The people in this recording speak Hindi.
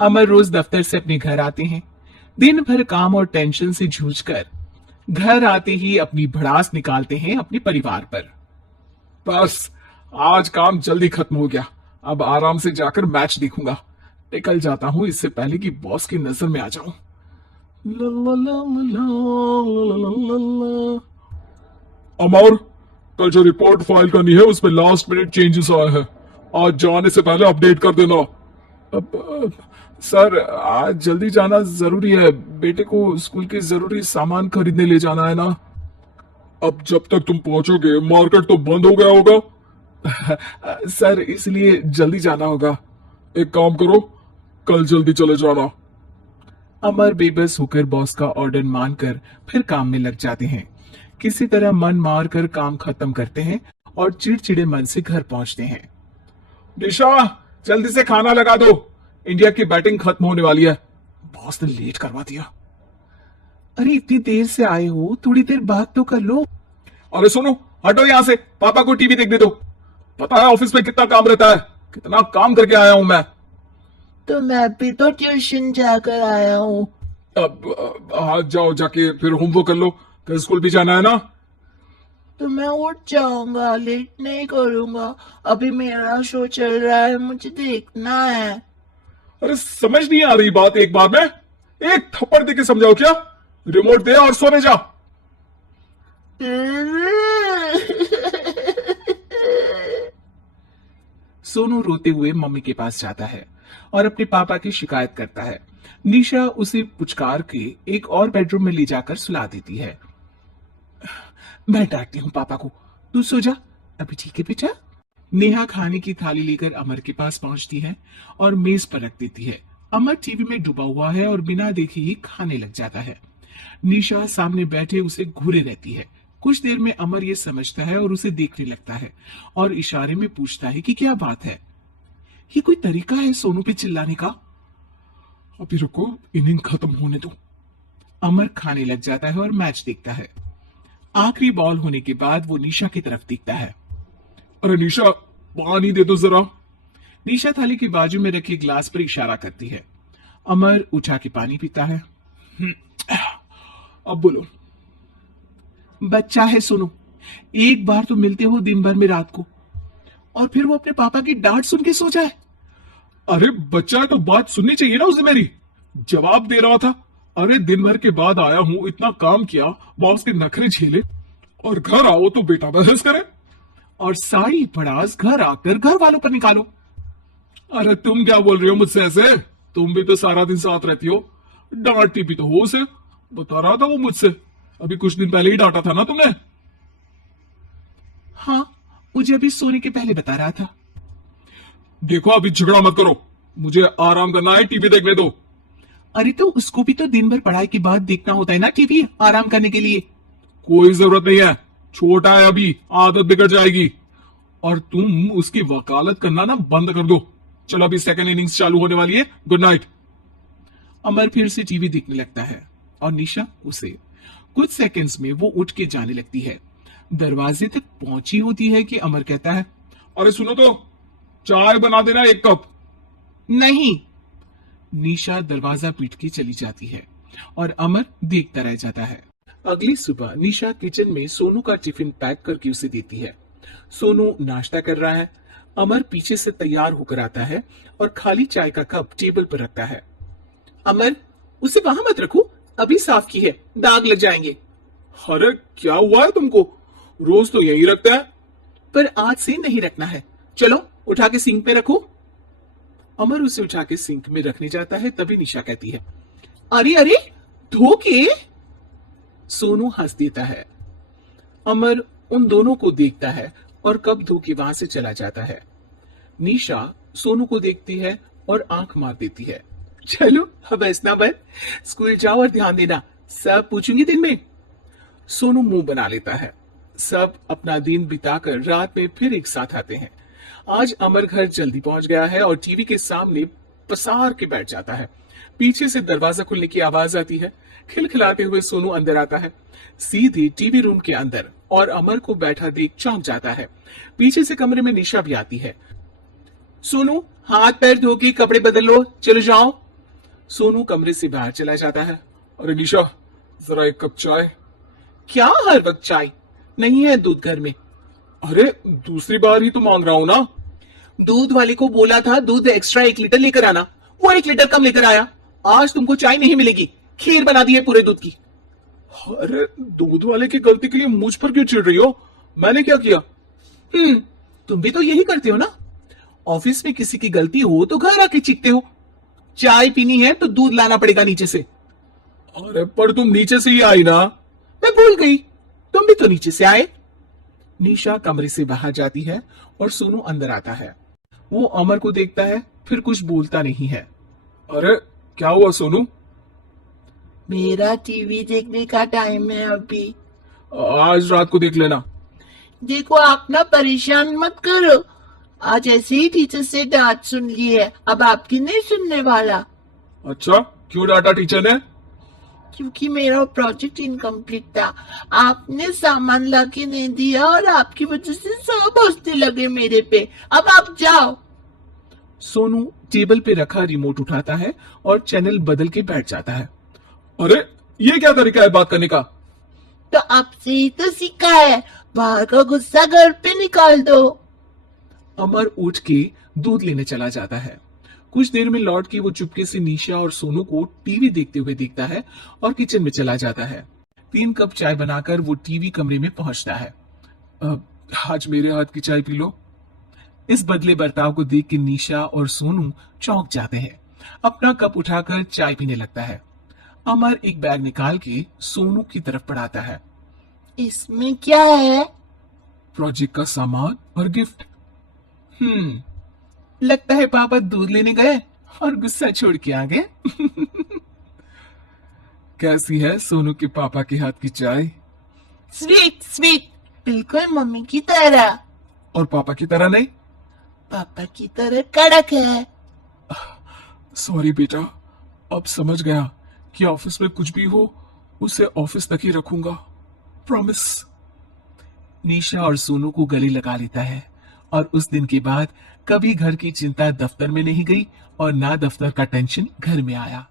अमर रोज दफ्तर से अपने घर आते हैं। दिन भर काम और टेंशन से जूझकर घर आते ही अपनी भड़ास निकालते हैं अपने परिवार पर। बस आज काम जल्दी खत्म हो गया। अब आराम से जाकर मैच देखूंगा। निकल जाता हूँ इससे पहले कि बॉस की नजर में आ जाऊं। ला ला ला ला ला ला ला ला। अमर, कल जो रिपोर्ट फाइल करनी है उसमें लास्ट मिनट चेंजेस आए हैं। आज जाने से पहले अपडेट कर देना। सर, आज जल्दी जाना जरूरी है। बेटे को स्कूल के जरूरी सामान खरीदने ले जाना है ना। अब जब तक तुम पहुंचोगे मार्केट तो बंद हो गया होगा। सर, इसलिए जल्दी जाना होगा। एक काम करो, कल जल्दी चले जाना। अमर बेबस होकर बॉस का ऑर्डर मानकर फिर काम में लग जाते हैं। किसी तरह मन मार कर काम खत्म करते हैं और चिड़चिड़े मन से घर पहुंचते हैं। निशा, जल्दी से खाना लगा दो। इंडिया की बैटिंग खत्म होने वाली है। बॉस ने लेट करवा दिया। अरे इतनी देर से आए हो, थोड़ी देर बात तो कर लो। अरे सुनो, हटो यहाँ से। पापा को टीवी देखने दो। पता है ऑफिस में कितना काम रहता है। कितना काम करके आया हूं मैं। तो मैं भी तो ट्यूशन जाकर आया हूँ। अब हाँ, जाओ जाके फिर होमवर्क कर लो। कल स्कूल भी जाना है ना। तो मैं उठ जाऊंगा, लेट नहीं करूंगा। अभी मेरा शो चल रहा है, मुझे देखना है। अरे समझ नहीं आ रही बात एक बार में। एक थप्पड़ दे के समझाओ क्या। रिमोट दे और सोने जा। सोनू रोते हुए मम्मी के पास जाता है और अपने पापा की शिकायत करता है। निशा उसे पुचकार के एक और बेडरूम में ले जाकर सुला देती है। मैं डांटती हूँ पापा को, तू सो जा। अभी ठीक है बेटा। नेहा खाने की थाली लेकर अमर के पास पहुंचती है और मेज पर रख देती है। अमर टीवी में डूबा हुआ है और बिना देखे ही खाने लग जाता है। निशा सामने बैठे उसे घूरे रहती है। कुछ देर में अमर ये समझता है और उसे देखने लगता है और इशारे में पूछता है कि क्या बात है। ये कोई तरीका है सोनू पे चिल्लाने का? अभी रुको, इनिंग खत्म होने दो। अमर खाने लग जाता है और मैच देखता है। आखिरी बॉल होने के बाद वो निशा की तरफ देखता है। अरे निशा, पानी दे दो जरा। निशा थाली के बाजू में रखे ग्लास पर इशारा करती है। अमर उठा के पानी पीता है। अब बोलो। बच्चा है सोनू, एक बार तो मिलते हो दिन भर में रात को, और फिर वो अपने पापा की डांट सुन के सो जाए। अरे बच्चा है तो बात सुननी चाहिए ना उसे मेरी। जवाब दे रहा था। अरे दिन भर के बाद आया हूं, इतना काम किया, बॉस के नखरे झेले, और घर आओ तो बेटा बहस करे। और सारी भड़ास घर आकर घर वालों पर निकालो। अरे तुम क्या बोल रही हो मुझसे ऐसे। तुम भी तो सारा दिन साथ रहती हो। डांटती भी तो हो उसे। बता रहा था वो मुझसे। अभी कुछ दिन पहले ही डांटा था ना तुमने। हाँ, मुझे अभी सोने के पहले बता रहा था। देखो, अभी झगड़ा मत करो। मुझे आराम करना है, टीवी देखने दो। अरे तो उसको भी तो दिन भर पढ़ाई के बाद देखना होता है ना टीवी, आराम करने के लिए। कोई जरूरत नहीं है, छोटा है अभी, आदत बिगड़ जाएगी। और तुम उसकी वकालत करना ना बंद कर दो। चलो, अभी सेकंड इनिंग्स चालू होने वाली है। Good night. अमर फिर से टीवी देखने लगता है और निशा उसे। कुछ सेकंड्स में वो उठ के जाने लगती है। दरवाजे तक पहुंची होती है कि अमर कहता है, अरे सुनो तो, चाय बना देना 1 कप। नहीं। निशा दरवाजा पीट के चली जाती है और अमर देखता रह जाता है। अगली सुबह निशा किचन में सोनू का टिफिन पैक करके उसे देती है। सोनू नाश्ता कर रहा है। अमर पीछे से तैयार होकर आता है और खाली चाय का कप टेबल पर रखता है। अमर, उसे वहां मत रखो, अभी साफ की है, दाग लग जाएंगे। अरे क्या हुआ है तुमको? रोज तो यही रखता है। पर आज से नहीं रखना है। चलो उठा के सिंक पे रखो। अमर उसे उठा के सिंक में रखने जाता है, तभी निशा कहती है, अरे अरे, धो के। सोनू हंस देता है। अमर उन दोनों को देखता है और कप धो के वहां से चला जाता है। निशा सोनू को देखती है और आंख मार देती है। चलो अब हंसना बंद, स्कूल जाओ और ध्यान देना, सब पूछूंगी दिन में। सोनू मुंह बना लेता है। सब अपना दिन बिताकर रात में फिर एक साथ आते हैं। आज अमर घर जल्दी पहुंच गया है और टीवी के सामने पसार के बैठ जाता है। पीछे से दरवाजा खुलने की आवाज आती है। खिलखिलाते हुए सोनू अंदर आता है, सीधे टीवी रूम के अंदर, और अमर को बैठा देख चौंक जाता है। पीछे से कमरे में निशा भी आती है। सोनू, हाथ पैर धो के कपड़े बदल लो, चलो जाओ। सोनू कमरे से बाहर चला जाता है। अरे निशा, जरा एक कप चाय। क्या हर वक्त चाय? नहीं है दूध घर में। अरे दूसरी बार ही तो मांग रहा हूं ना। दूध वाले को बोला था दूध एक्स्ट्रा 1 लीटर लेकर आना, वो 1 लीटर कम लेकर आया। आज तुमको चाय नहीं मिलेगी, खीर बना दी है पूरे दूध की। अरे दूध वाले की गलती के लिए मुझ पर क्यों चिढ़ रही हो? मैंने क्या किया? तुम भी तो यही करते हो ना। ऑफिस में किसी की गलती हो तो घर आके चीखते हो। चाय पीनी है तो दूध लाना पड़ेगा नीचे से। अरे पर तुम नीचे से ही आई ना। मैं भूल गई, तुम भी तो नीचे से आए। निशा कमरे से बाहर जाती है और सोनू अंदर आता है। वो अमर को देखता है, फिर कुछ बोलता नहीं है। अरे क्या हुआ सोनू? मेरा टीवी देखने का टाइम है अभी। आज रात को देख लेना। देखो आप ना परेशान मत करो। आज ऐसे ही टीचर से डांट सुन ली है, अब आपकी नहीं सुनने वाला। अच्छा, क्यों डांटा टीचर ने? क्योंकि मेरा प्रोजेक्ट इनकम्प्लीट था। आपने सामान लाके नहीं दिया और आपकी वजह से सब हंसने लगे मेरे पे। अब आप जाओ। सोनू टेबल पे रखा रिमोट उठाता है और चैनल बदल के बैठ जाता है। अरे ये क्या तरीका है बात करने का? तो आपसे ही तो सीखा है, बाहर का गुस्सा घर पे निकाल दो। अमर उठ के दूध लेने चला जाता है। कुछ देर में लौट के वो चुपके से निशा और सोनू को टीवी देखते हुए देखता है और किचन में चला जाता है। 3 कप चाय बनाकर वो टीवी कमरे में पहुंचता है। आज मेरे हाथ की चाय पी लो। इस बदले बर्ताव को देख के निशा और सोनू चौंक जाते हैं। अपना कप उठाकर चाय पीने लगता है। अमर एक बैग निकाल के सोनू की तरफ बढ़ाता है। इसमें क्या है? प्रोजेक्ट का सामान और गिफ्ट। लगता है पापा दूध लेने गए और गुस्सा छोड़ के आ गए। कैसी है सोनू के पापा के हाथ की चाय? स्वीट स्वीट, बिल्कुल मम्मी की तरह। और पापा की तरह नहीं? पापा की तरह कड़क है। सॉरी बेटा, अब समझ गया कि ऑफिस में कुछ भी हो उसे ऑफिस तक ही रखूंगा। प्रॉमिस। निशा और सोनू को गले लगा लेता है और उस दिन के बाद कभी घर की चिंता दफ्तर में नहीं गई और ना दफ्तर का टेंशन घर में आया।